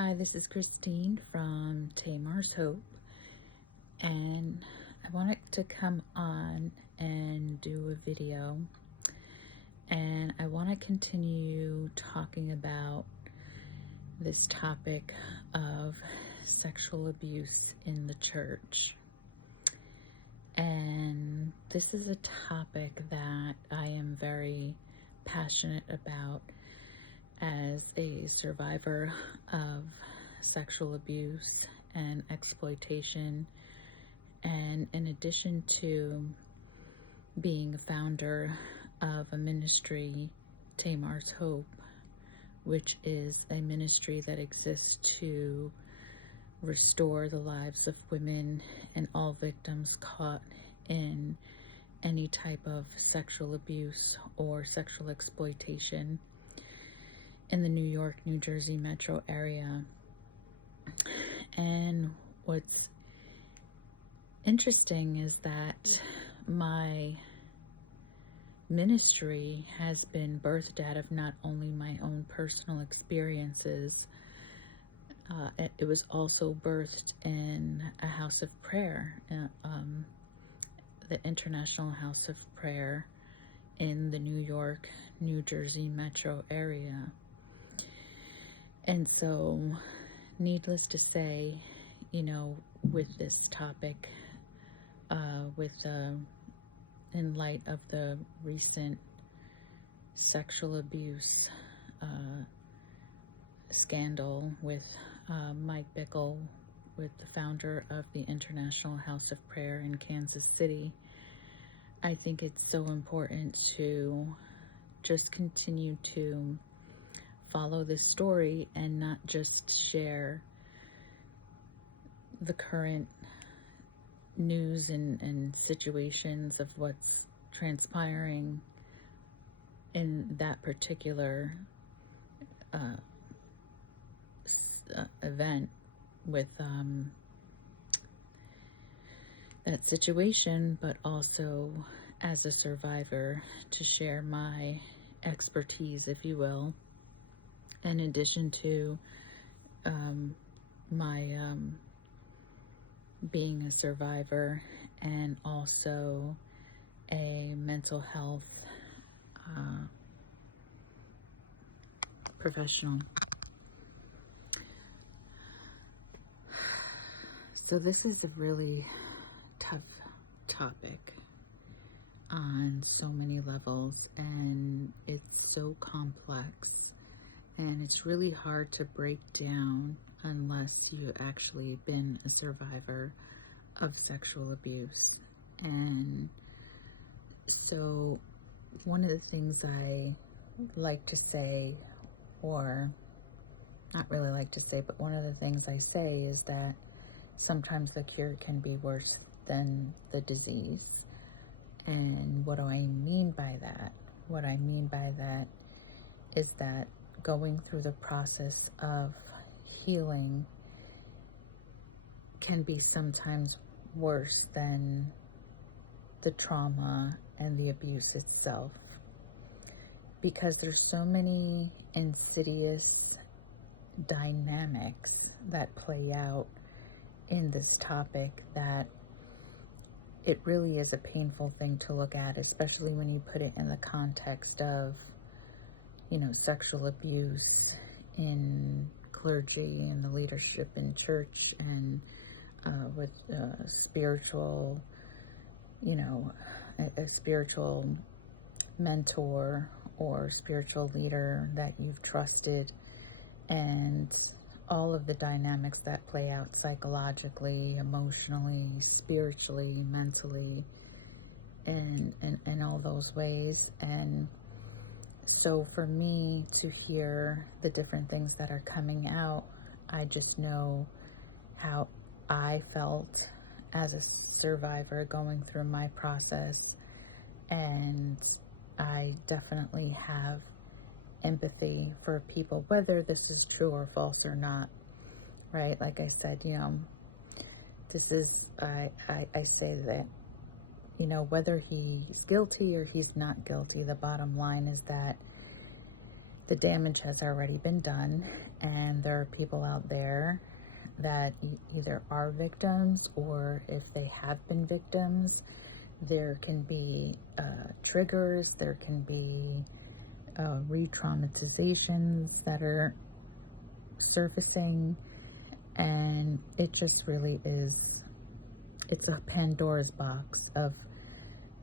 Hi, this is Christine from Tamar's Hope, and I wanted to come on and do a video, and I want to continue talking about this topic of sexual abuse in the church. And this is a topic that I am very passionate about as a survivor of sexual abuse and exploitation, and in addition to being a founder of a ministry, Tamar's Hope, which is a ministry that exists to restore the lives of women and all victims caught in any type of sexual abuse or sexual exploitation in the New York, New Jersey metro area. And what's interesting is that my ministry has been birthed out of not only my own personal experiences, it was also birthed in a house of prayer, the International House of Prayer in the New York, New Jersey metro area. And so, needless to say, with this topic, in light of the recent sexual abuse scandal with Mike Bickle, with the founder of the International House of Prayer in Kansas City, I think it's so important to just continue to follow this story and not just share the current news and situations of what's transpiring in that particular event with that situation, but also as a survivor to share my expertise, if you will, in addition to my being a survivor and also a mental health professional. So this is a really tough topic on so many levels, and it's so complex, and it's really hard to break down unless you actually been a survivor of sexual abuse. And so one of the things I like to say, or not really like to say, but one of the things I say is that sometimes the cure can be worse than the disease. And what do I mean by that? What I mean by that is that going through the process of healing can be sometimes worse than the trauma and the abuse itself, because there's so many insidious dynamics that play out in this topic that it really is a painful thing to look at, especially when you put it in the context of, sexual abuse in clergy and the leadership in church, and with spiritual, a spiritual mentor or spiritual leader that you've trusted, and all of the dynamics that play out psychologically, emotionally, spiritually, mentally, and in all those ways. And so for me to hear the different things that are coming out, I just know how I felt as a survivor going through my process, and I definitely have empathy for people, whether this is true or false or not, right? Like I said, this is, I say that, whether he's guilty or he's not guilty, the bottom line is that the damage has already been done, and there are people out there that either are victims, or if they have been victims, there can be triggers, there can be re-traumatizations that are surfacing, and it just really is, it's a Pandora's box of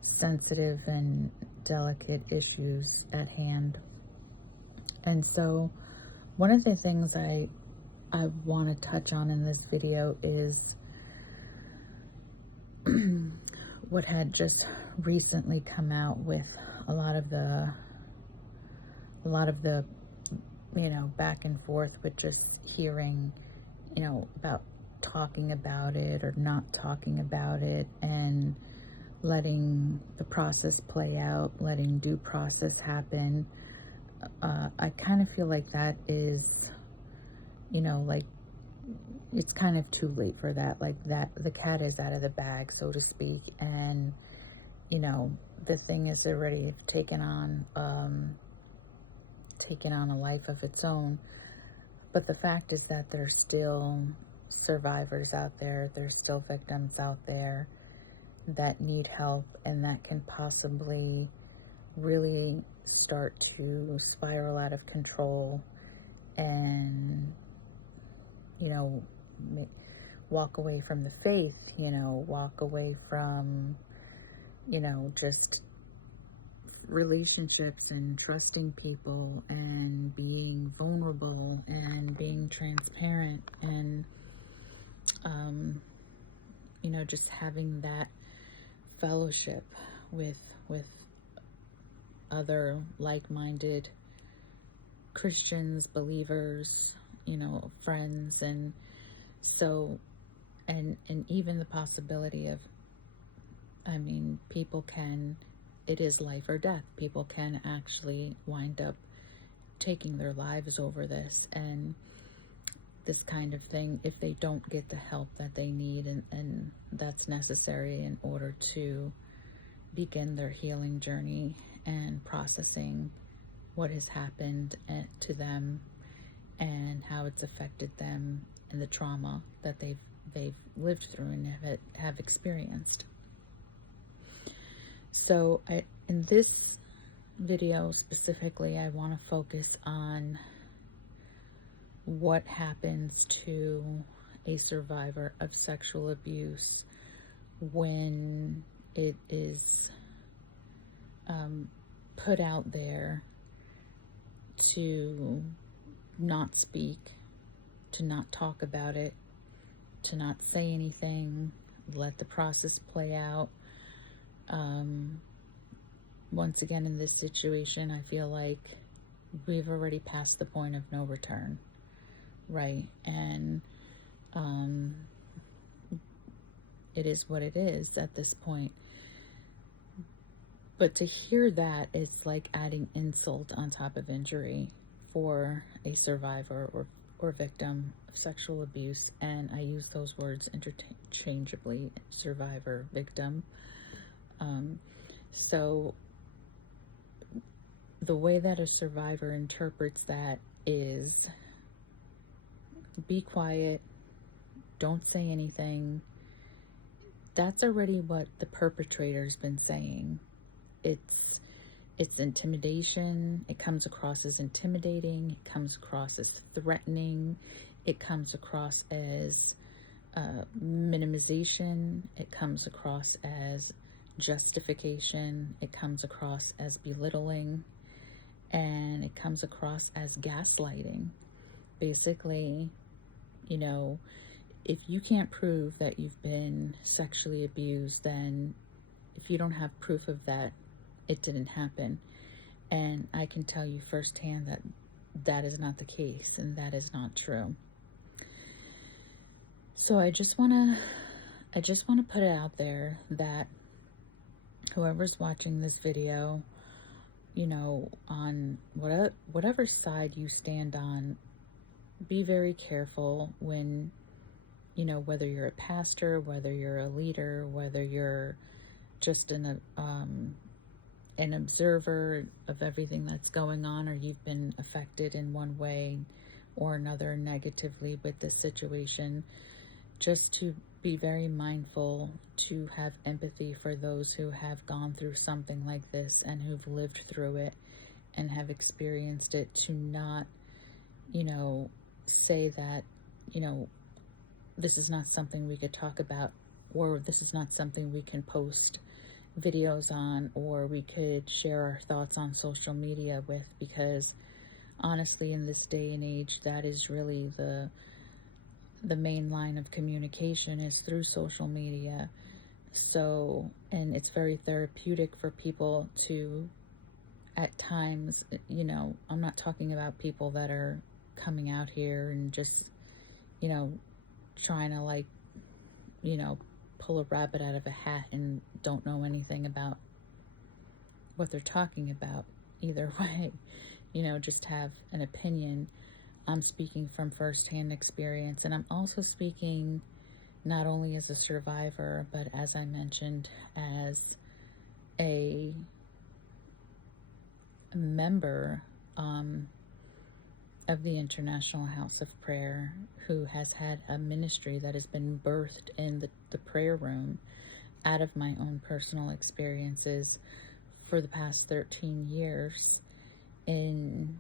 sensitive and delicate issues at hand. And so one of the things I want to touch on in this video is what had just recently come out with a lot of the back and forth with just hearing, about talking about it or not talking about it, and letting the process play out, letting due process happen. I kind of feel like that is, like, it's kind of too late for that. Like, that the cat is out of the bag, so to speak, and the thing is already taken on a life of its own. But the fact is that there's still survivors out there, there's still victims out there that need help, and that can possibly really start to spiral out of control, and walk away from the faith, walk away from just relationships and trusting people and being vulnerable and being transparent, and just having that fellowship with other like-minded Christians, believers, friends. And so, and even the possibility of, people can, it is life or death. People can actually wind up taking their lives over this and this kind of thing if they don't get the help that they need, and that's necessary in order to begin their healing journey and processing what has happened to them and how it's affected them, and the trauma that they've lived through and have experienced. So in this video specifically, I want to focus on what happens to a survivor of sexual abuse when it is put out there to not speak, to not talk about it, to not say anything, let the process play out. Once again, in this situation, I feel like we've already passed the point of no return, right? And it is what it is at this point. But to hear that is like adding insult on top of injury for a survivor or victim of sexual abuse. And I use those words interchangeably: survivor, victim. So the way that a survivor interprets that is, be quiet, don't say anything. That's already what the perpetrator's been saying. It's intimidation. It comes across as intimidating. It comes across as threatening. It comes across as minimization. It comes across as justification. It comes across as belittling, and it comes across as gaslighting. Basically, if you can't prove that you've been sexually abused, then if you don't have proof of that, it didn't happen. And I can tell you firsthand that that is not the case, and that is not true. So I just want to put it out there that whoever's watching this video, on whatever side you stand on, be very careful when, whether you're a pastor, whether you're a leader, whether you're just an observer of everything that's going on, or you've been affected in one way or another negatively with this situation, just to be very mindful, to have empathy for those who have gone through something like this and who've lived through it and have experienced it, to not, say that, this is not something we could talk about, or this is not something we can post videos on, or we could share our thoughts on social media with, because honestly, in this day and age, that is really the main line of communication, is through social media. So, and it's very therapeutic for people to, at times, I'm not talking about people that are coming out here and just, trying to, like, pull a rabbit out of a hat and don't know anything about what they're talking about. Either way, just have an opinion. I'm speaking from firsthand experience, and I'm also speaking not only as a survivor, but as I mentioned, as a member of the International House of Prayer, who has had a ministry that has been birthed in the prayer room out of my own personal experiences for the past 13 years in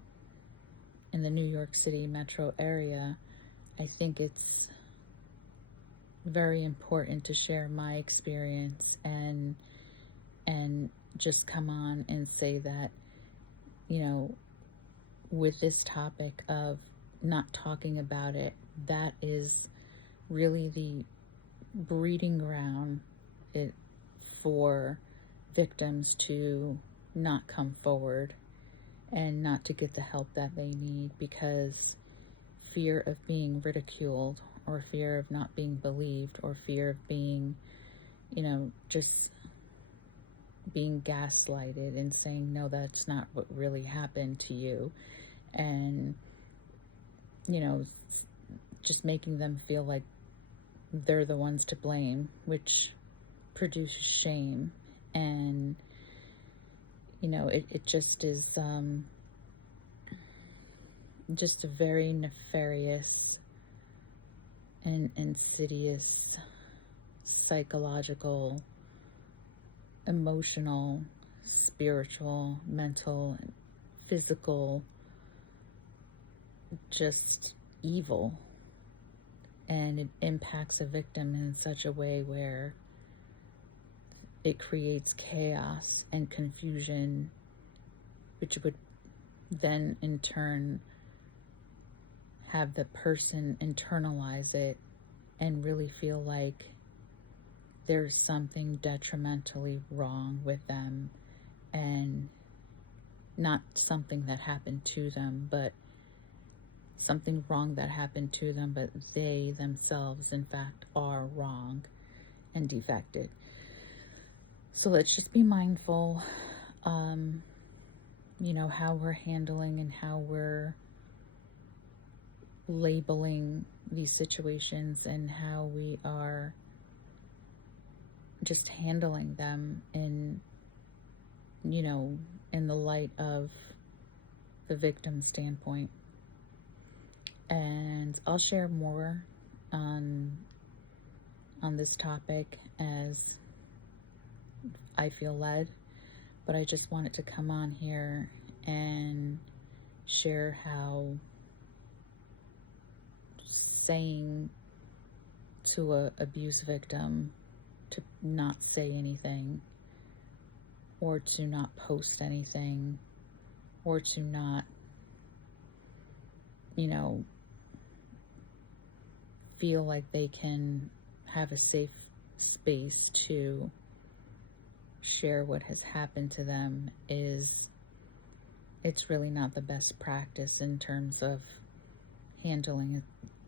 the New York City metro area. I think it's very important to share my experience and just come on and say that, with this topic of not talking about it, that is really the breeding ground for victims to not come forward and not to get the help that they need, because fear of being ridiculed, or fear of not being believed, or fear of being, just being gaslighted and saying, no, that's not what really happened to you. And, just making them feel like they're the ones to blame, which produces shame. And, it just is just a very nefarious and insidious psychological, emotional, spiritual, mental, physical, just evil. And it impacts a victim in such a way where it creates chaos and confusion, which would then in turn have the person internalize it and really feel like there's something detrimentally wrong with them, and not something that happened to them, but something wrong that happened to them, but they themselves, in fact, are wrong and defected. So let's just be mindful, how we're handling and how we're labeling these situations, and how we are just handling them in the light of the victim standpoint. And I'll share more on this topic as I feel led, but I just wanted to come on here and share how saying to a abuse victim to not say anything, or to not post anything, or to not, feel like they can have a safe space to share what has happened to them, it's really not the best practice in terms of handling